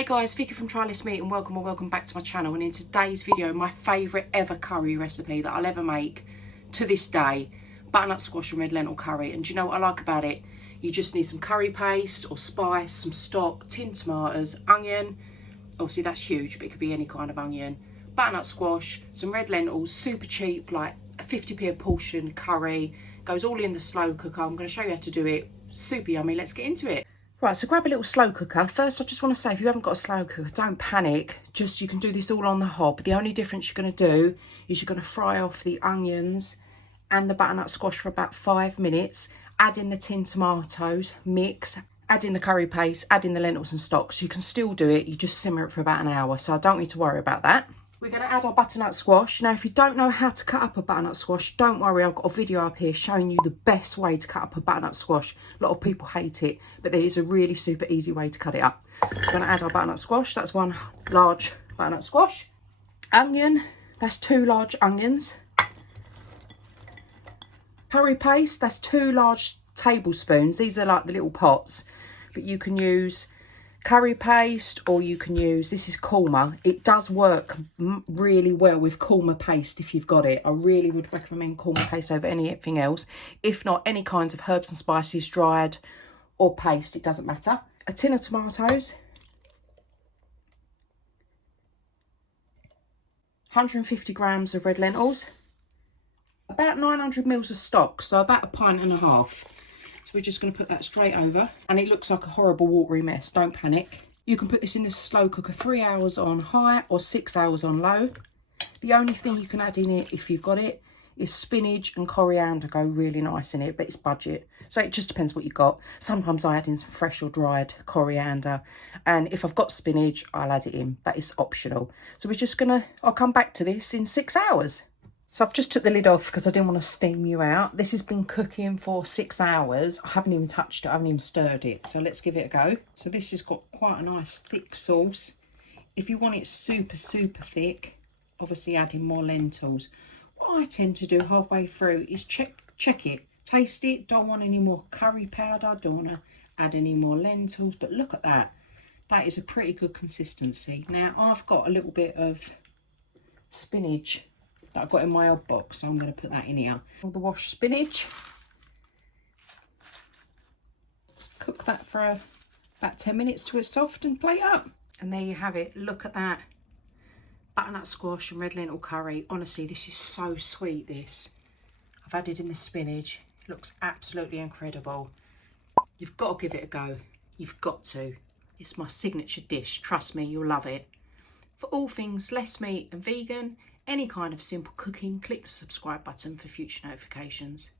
Hey guys, Vicky from Try This Meat and welcome back to my channel. And in today's video, my favourite ever curry recipe that I'll ever make to this day, butternut squash and red lentil curry. And do you know what I like about it? You just need some curry paste or spice, some stock, tinned tomatoes, onion, obviously that's huge but it could be any kind of onion, butternut squash, some red lentils, super cheap, like a 50p a portion curry, goes all in the slow cooker. I'm going to show you how to do it, super yummy. Let's get into it. Right, so grab a little slow cooker. First, I just want to say, if you haven't got a slow cooker, don't panic. Just, you can do this all on the hob. The only difference you're going to do is you're going to fry off the onions and the butternut squash for about 5 minutes. Add in the tinned tomatoes, mix, add in the curry paste, add in the lentils and stock. So you can still do it, you just simmer it for about an hour. So I don't need to worry about that. We're going to add our butternut squash. Now, if you don't know how to cut up a butternut squash, don't worry. I've got a video up here showing you the best way to cut up a butternut squash. A lot of people hate it, but there is a really super easy way to cut it up. We're going to add our butternut squash. That's one large butternut squash. Onion, that's 2 large onions. Curry paste, that's 2 large tablespoons. These are like the little pots, but you can use curry paste or you can use, this is korma. It does work really well with korma paste if you've got it. I really would recommend korma paste over anything else. If not, any kinds of herbs and spices, dried or paste, it doesn't matter. A tin of tomatoes, 150 grams of red lentils, about 900 mils of stock, so about 1.5 pints. So we're just going to put that straight over, and it looks like a horrible watery mess. Don't panic. You can put this in the slow cooker 3 hours on high or 6 hours on low. The only thing you can add in it, if you've got it, is spinach and coriander. Go really nice in it, but it's budget. So it just depends what you've got. Sometimes I add in some fresh or dried coriander, and if I've got spinach, I'll add it in, but it's optional. So we're just going to, I'll come back to this in 6 hours. So I've just took the lid off because I didn't want to steam you out. This has been cooking for 6 hours. I haven't even touched it. I haven't even stirred it. So let's give it a go. So this has got quite a nice thick sauce. If you want it super, super thick, obviously add in more lentils. What I tend to do halfway through is check it. Taste it. Don't want any more curry powder. Don't want to add any more lentils. But look at that. That is a pretty good consistency. Now I've got a little bit of spinach that I've got in my old box, so I'm going to put that in here. All the washed spinach. Cook that for about 10 minutes till it's soft and plate up. And there you have it. Look at that. Butternut squash and red lentil curry. Honestly, this is so sweet, this. I've added in the spinach. It looks absolutely incredible. You've got to give it a go. You've got to. It's my signature dish. Trust me, you'll love it. For all things less meat and vegan, any kind of simple cooking, click the subscribe button for future notifications.